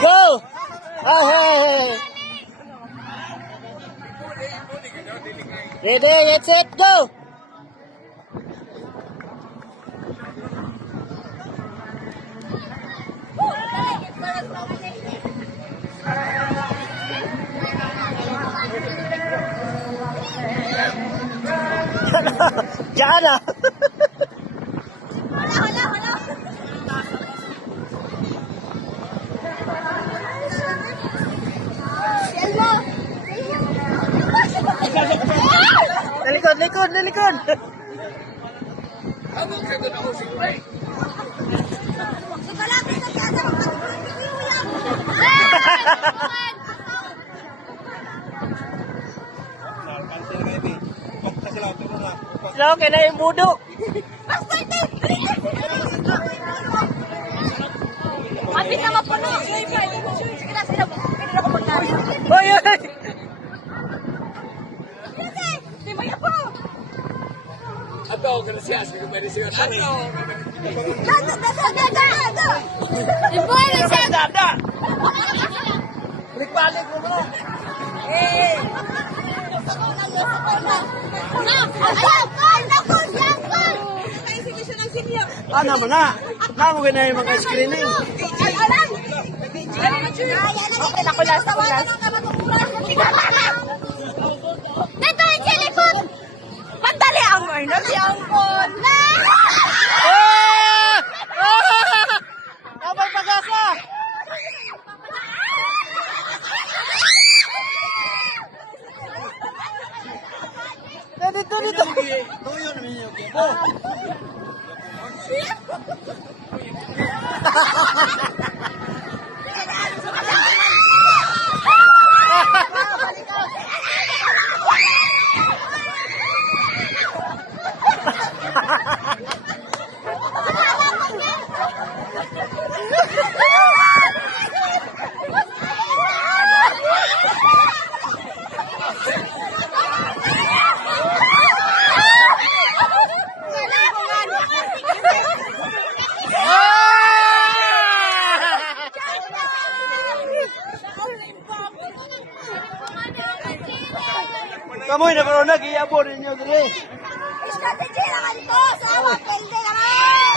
Go! Oh, hey! Ready, get set, go! Diyan na! Nalikod! Slow, kaya na yung budo. Mati na mapuno. Sige na, sila. Hindi na ako magkari. Oy! Di ba yan po? Ato, kaya siya. Sige, pwede siya. Ato. Dada! Ibo, ano siya? Dada! Balik mo na. Eh! Ano mo na? Namo ganyan yung mga screening. Okay, nakulas. Dito yung telepon! Pandali ang mo, si Angkon! Abay pag-asa! Dito! Kamoy na karon nag-iabot ninyo dire. Strategy naman ito! Sa awak, hindi naman!